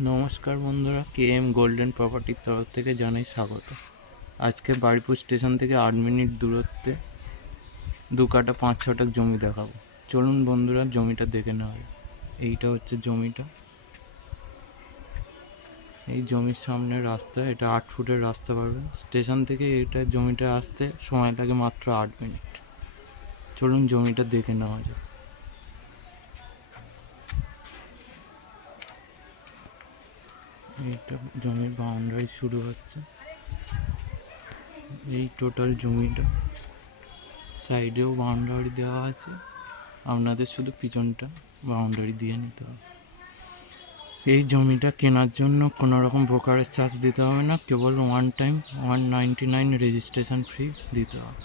নমস্কার বন্ধুরা K M golden প্রপার্টির তরফ থেকে জানাই স্বাগত। আজকে বাড়িপুর স্টেশন থেকে আট মিনিট দূরত্বে দু কাটা পাঁচ ছটাক জমি দেখাবো। চলুন বন্ধুরা, জমিটা দেখে নেওয়া যাক। এইটা হচ্ছে জমিটা। এই জমির সামনে রাস্তা, এটা আট ফুটের রাস্তা পাবেন স্টেশন থেকে এটা জমিটা আসতে সময় লাগে মাত্র আট মিনিট। চলুন জমিটা দেখে নেওয়া যাক। এইটা জমির বাউন্ডারি শুরু হচ্ছে। এই টোটাল জমিটা সাইডেও বাউন্ডারি দেওয়া আছে। আপনাদের শুধু পিছনটা বাউন্ডারি দিয়ে নিতে হবে। এই জমিটা কেনার জন্য কোনো রকম ব্রোকারেজ চার্জ দিতে হবে না, কেবল one time one ninety nine registration fee দিতে হবে।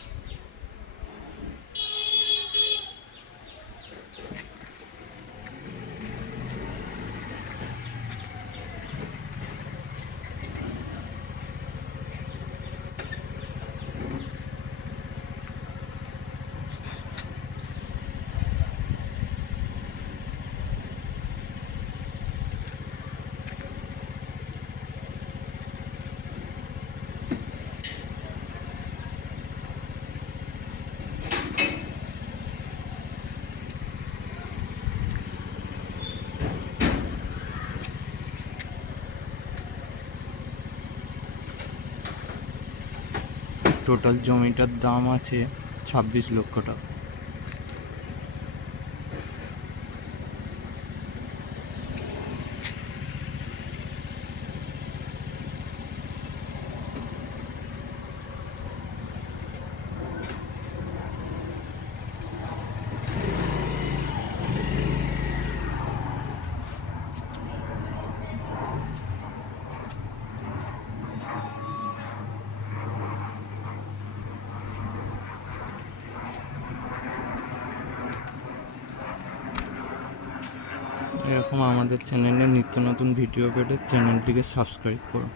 টোটাল জমিটার দাম আছে ছাব্বিশ লক্ষ টাকা। এরকম আমাদের চ্যানেলে নিত্য নতুন ভিডিও পেতে চ্যানেলটিকে সাবস্ক্রাইব করুন।